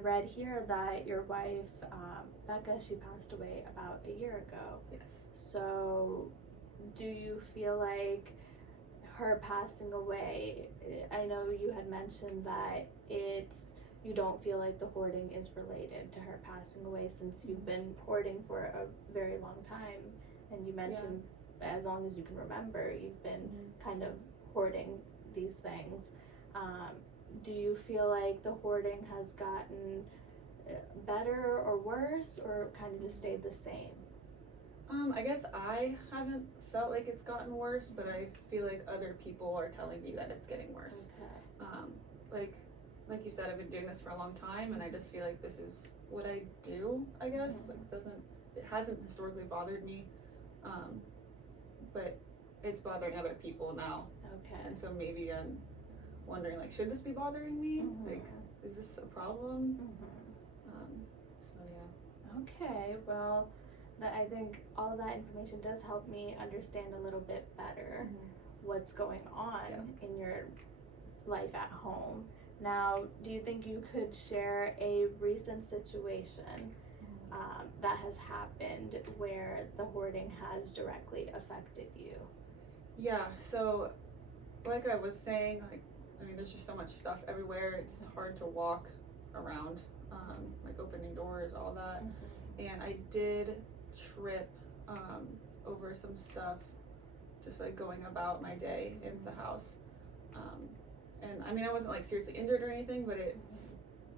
I read here that your wife, Becca, she passed away about a year ago. Yes. So do you feel like her passing away, I know you had mentioned that you don't feel like the hoarding is related to her passing away since you've been hoarding for a very long time, and you mentioned as long as you can remember you've been kind of hoarding these things. Do you feel like the hoarding has gotten better or worse, or kind of just stayed the same? I guess I haven't felt like it's gotten worse, but I feel like other people are telling me that it's getting worse. Okay. Like you said, I've been doing this for a long time, and I just feel like this is what I do, I guess. It hasn't historically bothered me, but it's bothering other people now. Okay. And so maybe I'm wondering, like, should this be bothering me? Like, is this a problem? So yeah. Okay, well, I think all of that information does help me understand a little bit better what's going on in your life at home. Now, do you think you could share a recent situation that has happened where the hoarding has directly affected you? Yeah, so like I was saying, there's just so much stuff everywhere. It's hard to walk around, like opening doors, all that. And I did trip over some stuff, just like going about my day in the house. And I wasn't like seriously injured or anything, but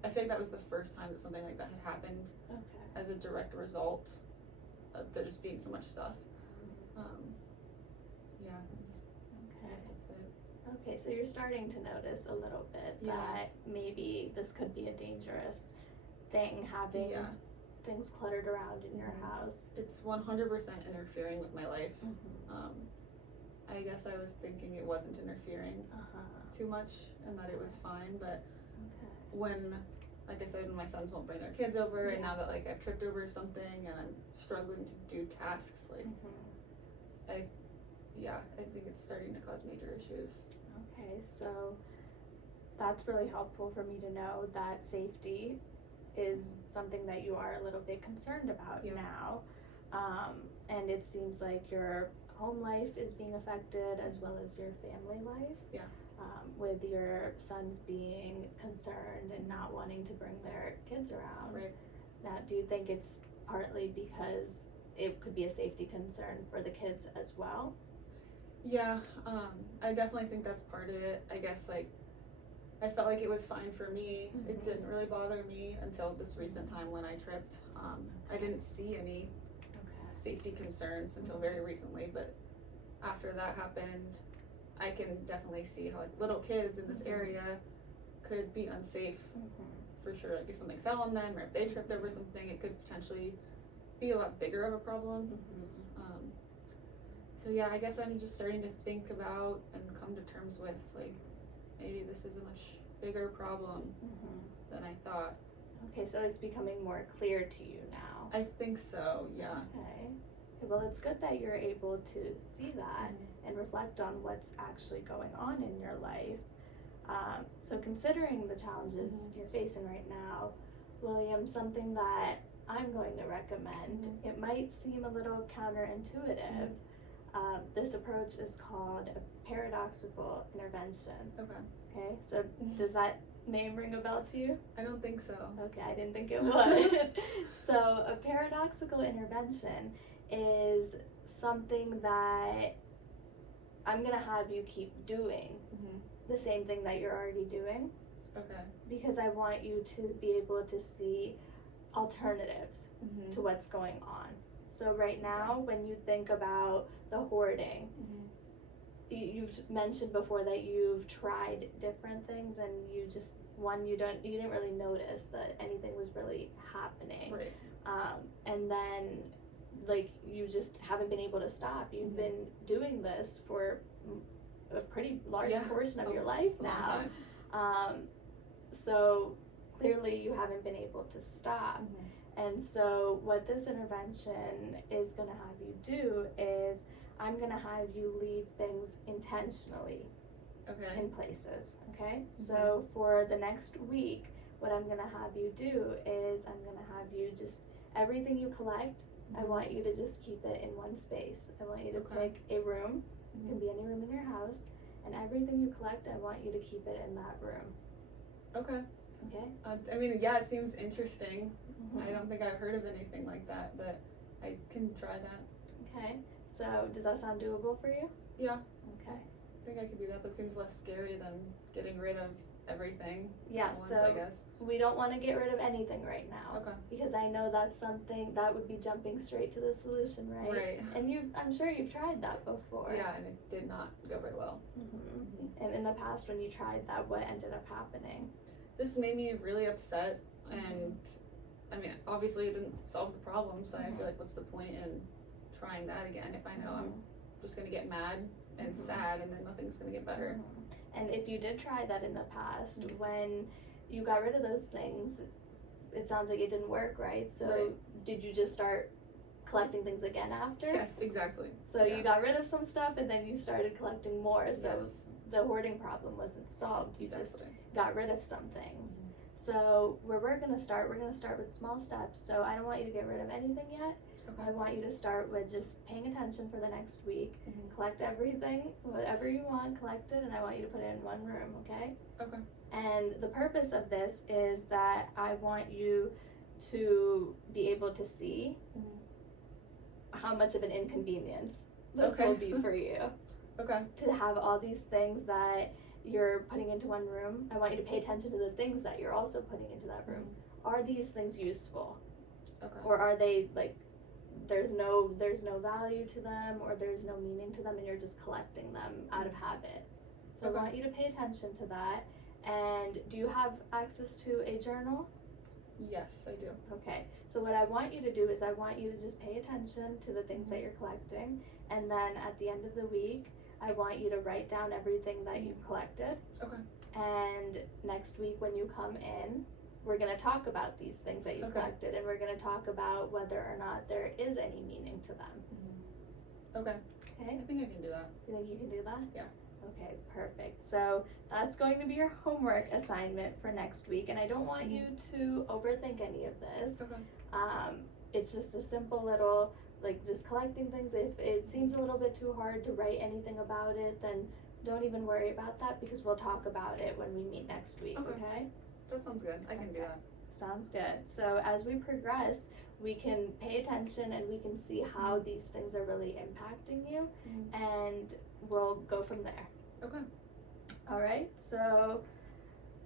I feel like that was the first time that something like that had happened as a direct result of there just being so much stuff. Yeah. I guess that's it. Okay, so you're starting to notice a little bit that maybe this could be a dangerous thing, having things cluttered around in your house. It's 100% interfering with my life. I guess I was thinking it wasn't interfering too much and that it was fine, but when, like I said, when my sons won't bring their kids over, and now that like I've tripped over something and I'm struggling to do tasks, like I think it's starting to cause major issues. Okay, so that's really helpful for me to know that safety is something that you are a little bit concerned about now. And it seems like your home life is being affected as well as your family life. With your sons being concerned and not wanting to bring their kids around. Right. Now, do you think it's partly because it could be a safety concern for the kids as well? Yeah, I definitely think that's part of it. I guess like I felt like it was fine for me. It didn't really bother me until this recent time when I tripped. I didn't see any safety concerns until very recently, but after that happened, I can definitely see how like little kids in this area could be unsafe for sure. Like if something fell on them or if they tripped over something, it could potentially be a lot bigger of a problem. So yeah, I guess I'm just starting to think about and come to terms with like maybe this is a much bigger problem than I thought. Okay, so it's becoming more clear to you now. I think so, yeah. Okay. Well, it's good that you're able to see that and reflect on what's actually going on in your life. So considering the challenges you're facing right now, William, something that I'm going to recommend, it might seem a little counterintuitive. This approach is called a paradoxical intervention. Okay, so does that name ring a bell to you? I don't think so. Okay, I didn't think it would. So a paradoxical intervention is something that I'm gonna have you keep doing the same thing that you're already doing. Okay. Because I want you to be able to see alternatives to what's going on. So right now, when you think about the hoarding, you've mentioned before that you've tried different things, and you didn't really notice that anything was really happening. Right. And then like you just haven't been able to stop. You've been doing this for a pretty large portion of your life now. So clearly you haven't been able to stop. And so what this intervention is going to have you do is I'm going to have you leave things intentionally in places, okay? So for the next week, what I'm gonna have you do is I'm gonna have you just, everything you collect, I want you to just keep it in one space. I want you to pick a room, it can be any room in your house, and everything you collect, I want you to keep it in that room. Okay. Okay? I mean, yeah, it seems interesting. I don't think I've heard of anything like that, but I can try that. Okay, so does that sound doable for you? Yeah. Okay. I think I could do that. That seems less scary than getting rid of everything Yeah, at once, so I guess. we don't want to get rid of anything right now. Okay. Because I know that's something that would be jumping straight to the solution, right? Right. And I'm sure you've tried that before. Yeah, and it did not go very well. And in the past, when you tried that, what ended up happening? This made me really upset, and I mean, obviously it didn't solve the problem, so I feel like what's the point in trying that again if I know I'm just gonna get mad and sad and then nothing's gonna get better. And if you did try that in the past, when you got rid of those things, it sounds like it didn't work, right? So did you just start collecting things again after? Yes, exactly. So you got rid of some stuff and then you started collecting more, so the hoarding problem wasn't solved, you just got rid of some things. So where we're gonna start with small steps. So I don't want you to get rid of anything yet. I want you to start with just paying attention for the next week, collect everything, whatever you want, collect it, and I want you to put it in one room, okay? Okay. And the purpose of this is that I want you to be able to see how much of an inconvenience this will be for you. Okay. To have all these things that you're putting into one room, I want you to pay attention to the things that you're also putting into that room. Are these things useful? Okay. Or are they like, there's no value to them, or there's no meaning to them, and you're just collecting them out of habit? So I want you to pay attention to that. And do you have access to a journal? Yes, I do. Okay, so what I want you to do is I want you to just pay attention to the things that you're collecting, and then at the end of the week, I want you to write down everything that you've collected. Okay. And next week when you come in, we're going to talk about these things that you collected, and we're going to talk about whether or not there is any meaning to them. Okay. Okay? I think I can do that. You think you can do that? Yeah. Okay, perfect. So that's going to be your homework assignment for next week, and I don't want you to overthink any of this. Okay. It's just a simple little, like, just collecting things. If it seems a little bit too hard to write anything about it, then don't even worry about that, because we'll talk about it when we meet next week, okay? That sounds good. I can do that. Sounds good. So as we progress, we can pay attention and we can see how these things are really impacting you, and we'll go from there. Okay. All right, so